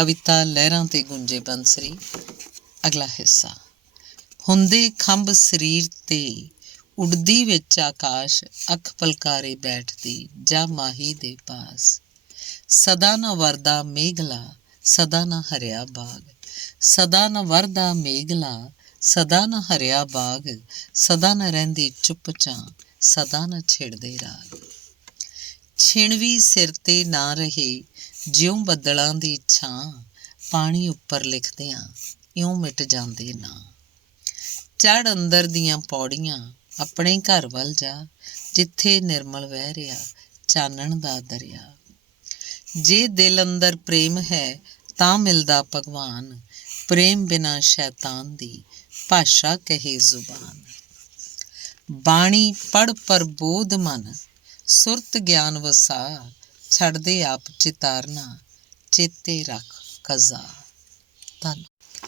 ਕਵਿਤਾ ਲਹਿਰਾਂ ਤੇ ਗੁੰਜੇ ਬੰਸਰੀ। ਅਗਲਾ ਹਿੱਸਾ। ਹੁੰਦੇ ਖੰਭ ਸਰੀਰ ਤੇ ਉੱਡਦੀ ਵਿੱਚ ਆਕਾਸ਼, ਅੱਖ ਪਲਕਾਰੇ ਬੈਠਦੀ ਜਾ ਮਾਹੀ ਦੇ ਪਾਸ। ਸਦਾ ਨਾ ਵਰਦਾ ਮੇਘਲਾ, ਸਦਾ ਨਾ ਹਰਿਆ ਬਾਗ, ਸਦਾ ਨਾ ਵਰਦਾ ਮੇਘਲਾ, ਸਦਾ ਨਾ ਹਰਿਆ ਬਾਗ, ਸਦਾ ਨਾ ਰਹਿੰਦੀ ਚੁੱਪ ਚਾਂ, ਸਦਾ ਨਾ ਛਿੜਦੇ ਰਾਗ। ਛਿਣਵੀ ਸਿਰ ਤੇ ਨਾ ਰਹੇ ਜਿਉਂ ਬੱਦਲਾਂ ਦੀ ਛਾਂ, ਪਾਣੀ ਉੱਪਰ ਲਿਖਦਿਆਂ ਇਉਂ ਮਿਟ ਜਾਂਦੇ ਨਾਂ। ਚੜ੍ਹ ਅੰਦਰ ਦੀਆਂ ਪੌੜੀਆਂ, ਆਪਣੇ ਘਰ ਵੱਲ ਜਾ, ਜਿੱਥੇ ਨਿਰਮਲ ਵਹਿ ਰਿਹਾ ਚਾਨਣ ਦਾ ਦਰਿਆ। ਜੇ ਦਿਲ ਅੰਦਰ ਪ੍ਰੇਮ ਹੈ ਤਾਂ ਮਿਲਦਾ ਭਗਵਾਨ, ਪ੍ਰੇਮ ਬਿਨਾਂ ਸ਼ੈਤਾਨ ਦੀ ਭਾਸ਼ਾ ਕਹੇ ਜ਼ੁਬਾਨ। ਬਾਣੀ ਪੜ੍ਹ ਪ੍ਰਬੋਧ ਮਨ, ਸੁਰਤ ਗਿਆਨ ਵਸਾ, ਛੱਡਦੇ ਆਪ ਚਿਤਾਰਨਾ, ਚੇਤੇ ਰੱਖ ਕਜ਼ਾ। ਧੰਨ।